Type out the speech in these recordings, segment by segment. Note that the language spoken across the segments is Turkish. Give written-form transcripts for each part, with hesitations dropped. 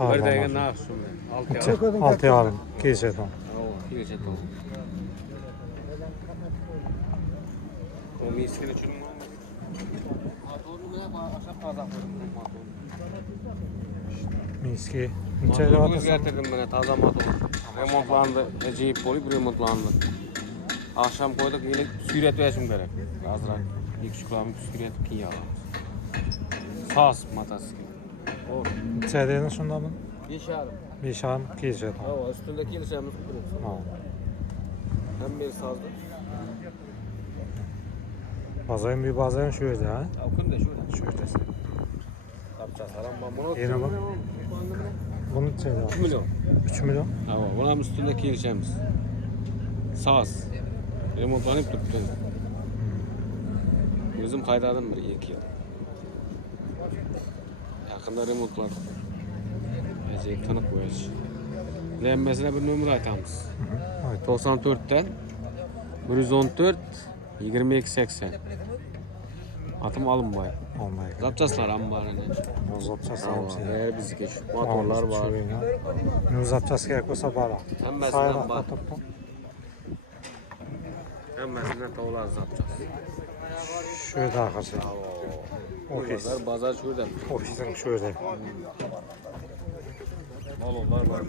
Bir degen nağış şunday. 6 yarım geçedi. Geçet o. O miskini çürüm mü? Miski. Motoru özgertirdim bana taza motor. Remontlandı, eceyip olup remontlandı. Akşam koyduk yine süret verişim gerek. Azra 2,5 kilometre süret ki ya. Sas motosiklet. İçeride şundan mı? 5 yarım. 5 yarım geçedi. Ha, üstündeki ilişemiz kuruyor. Ha. Hem bir sazdı. Bazayın şöyle ha. Akın da şöyle. Şöyle. Yapacağız. Haram ben bunu. Yine bak. Bunun içeride 3 milyon. 3 milyon. Ha, bunun üstündeki ilişemiz. Saz. Remontlanıp tuttu. Bizim kaydadım bir 2 yıl. Yakında remontlar. Ecek tanık koyacağız. Lembesine bir numara atamiz. 94'ten 114 2280. Atım alınmay. Olmay. Zapçaslar ambarını. Zapçası Eğer bizdeki motorlar var. Ne zapçası gerek olsa bana. Hemmesinden var. Hemmesinden tavlar zapças. Şöyle arkadaşlar. Ofis. Bazar şurada. Ofisin şöyle. Malollar var.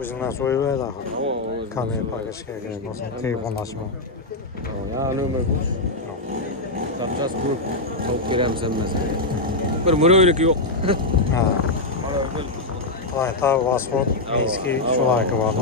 Özünden soyu ver daha. Oo. Kamera paylaşmaya gerek olsa telefonlaşma. Ya ömür kuş. Zapças bu. Tavuk verem sen mesela. Bir müröylük yok. Ha. Tabii vasfot, miski, şu var ki var.